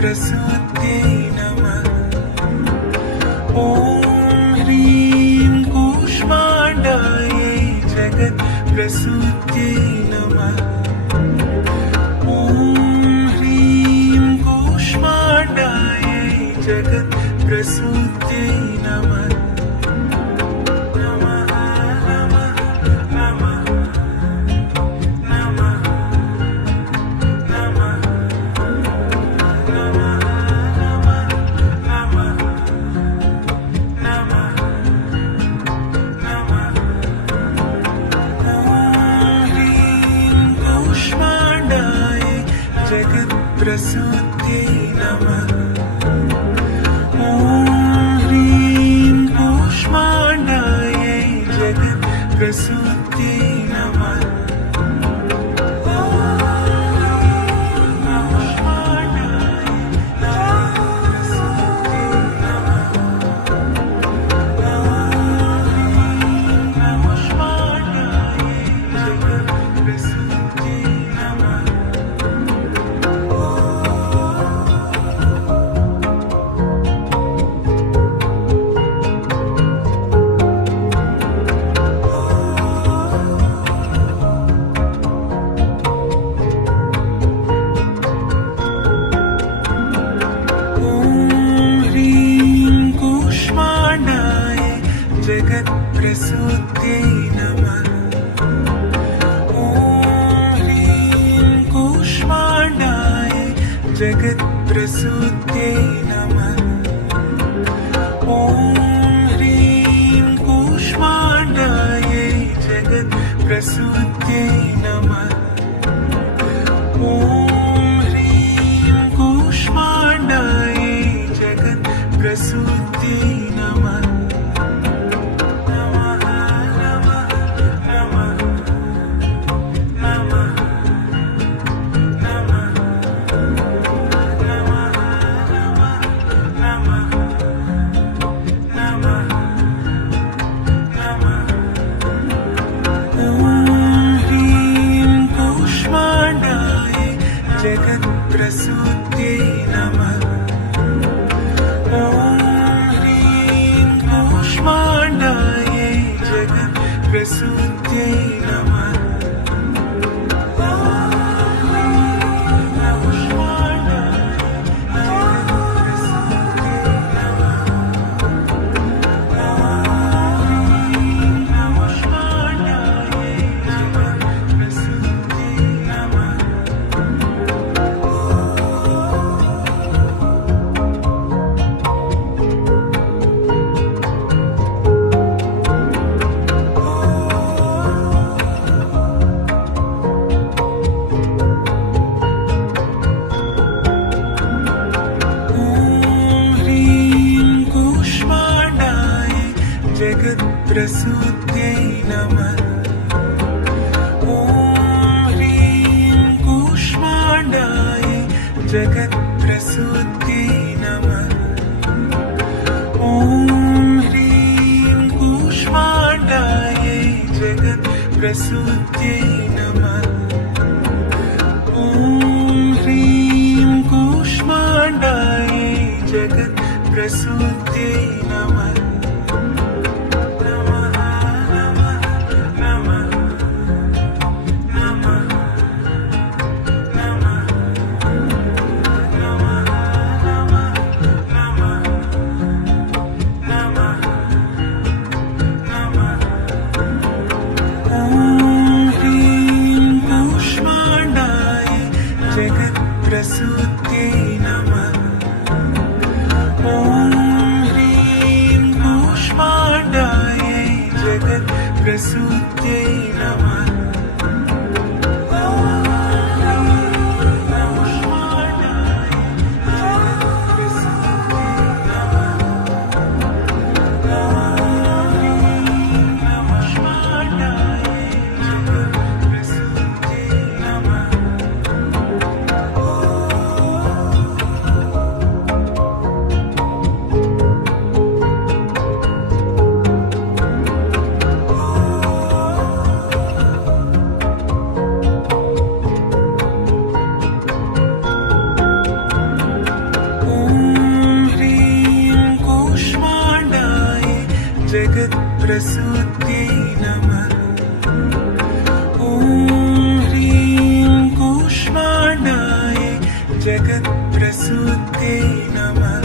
जगत्प्रसूत्यै नमः। ॐ ह्रीं कूष्माण्डायै जगत्प्रसूत्यै नमः। ॐ ह्रीं कूष्माण्डायै जगत्प्रसूत्यै नमः। जगत्प्रसूत्यै नमः। ॐ ह्रीं कूष्माण्डायै जगत्प्रसूत्यै नमः। जगत्प्रसूत्यै नमः। ॐ ह्रीं कूष्माण्डायै जगत्प्रसूत्यै नमः। ॐ ह्रीं कूष्माण्डायै जगत्प्रसूत्यै नमः। ॐ ह्रीं कूष्माण्डायै जगत्प्रसूत्यै नमः। जगत्प्रसूत्यै नमः। ॐ ह्रीं कूष्माण्डायै जगत्प्रसूत्यै नमः। जगत्प्रसूत्यै नमः। ॐ ह्रीं कूष्माण्डायै जगत्प्रसूत्यै नमः। ॐ ह्रीं कूष्माण्डायै जगत्प्रसूत्यै नमः। ॐ ह्रीं कूष्माण्डायै जगत्प्रसूत्यै नमः। जगत्प्रसूत्यै नमः। ॐ ह्रीं कूष्माण्डायै जगत्प्रसूत्यै नमः। जगत्प्रसूत्यै नमः। ॐ ह्रीं कूष्माण्डायै जगत्प्रसूत्यै नमः।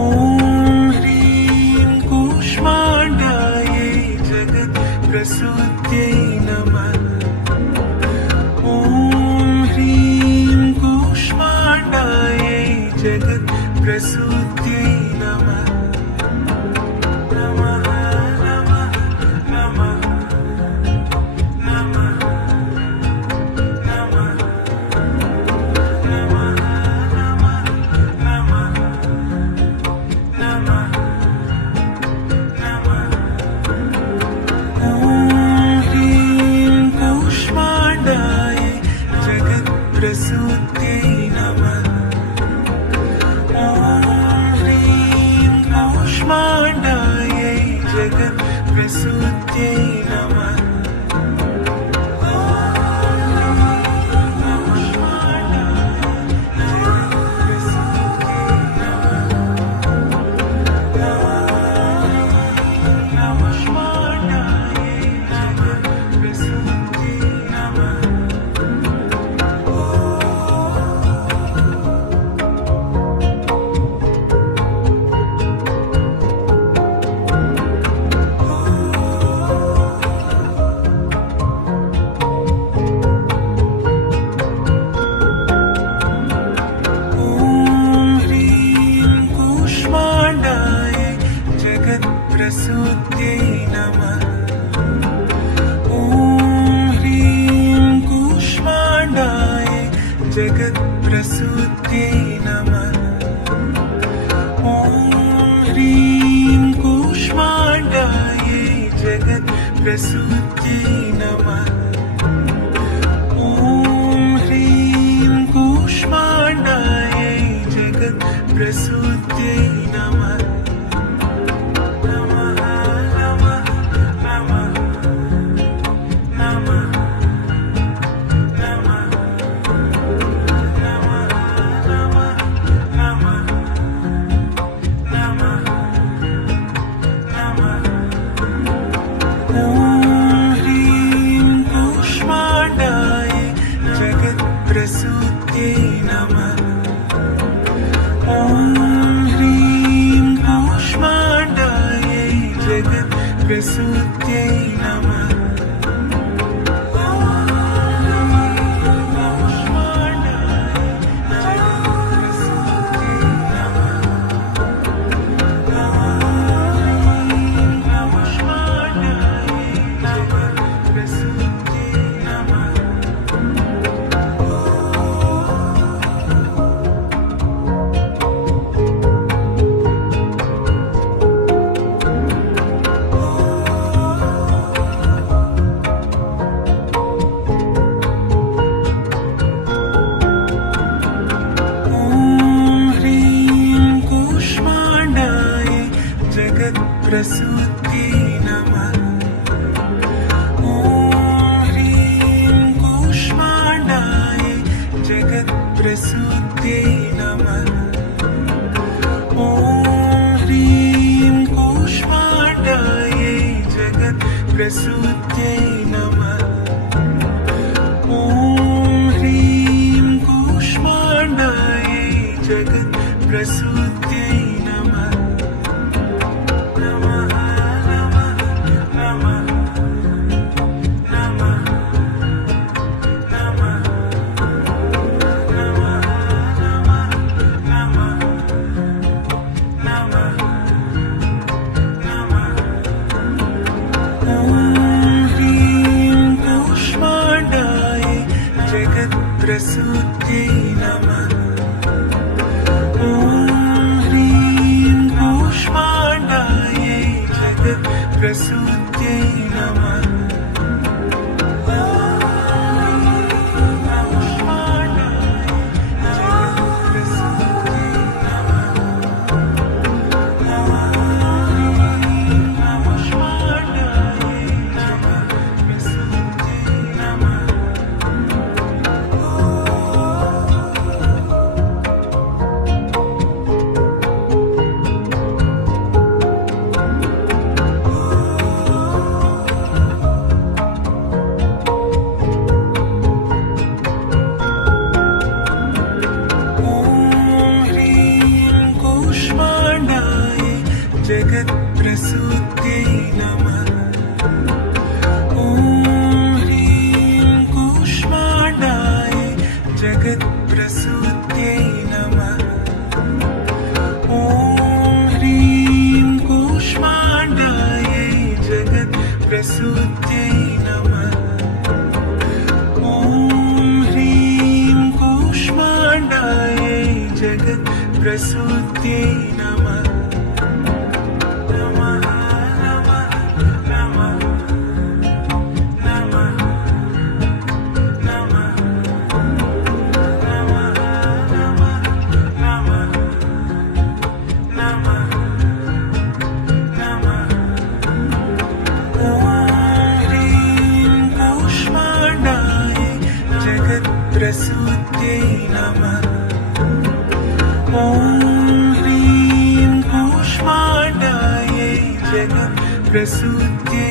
ॐ ह्रीं कूष्माण्डायै जगत्प्रसूत्यै नमः। ॐ ह्रीं कूष्माण्डायै जगत्प्रसूत्यै नमः। नमः नमः नमः नमः नमः नमः नमः नमः नमः। ॐ ह्रीं कूष्माण्डायै जगत्प्रसूत्यै नमः। ॐ ह्रीं कूष्माण्डायै जगत्प्रसूत्यै नमः। प्रसूत्यै नमः। ॐ ह्रीं कूष्माण्डायै जगत्प्रसूत्यै नमः। ॐ ह्रीं कूष्माण्डायै जगत्प्रसूत्यै नमः। ॐ ह्रीं कूष्माण्डायै जगत्प्रसूत्यै नमः। प्रसूत्यै नमः। ॐ ह्रीं कूष्माण्डायै जगत्प्रसूत्यै नमः। प्रसूत्यै नमः। ॐ ह्रीं कूष्माण्डायै जगत्प्रसूत्यै नमः। ॐ ह्रीं कूष्माण्डायै जगत्प्रसूत्यै नमः। ॐ ह्रीं कूष्माण्डायै जगत्प्रसूत्यै नमः। प्रसूत्यै नमः। ॐ ह्रीं कूष्माण्डायै जगत्प्रसूत्यै नमः। प्रसूत्यै नमः ॐ ह्रीं कूष्माण्डायै जगत्प्रसूत्यै नमः नमः नमः नमः नमः नमः नमः नमः नमः नमः ॐ ह्रीं कूष्माण्डायै जगत्प्रसूत्यै नमः ॐ ह्रीं कूष्माण्डायै जगत्प्रसूत्यै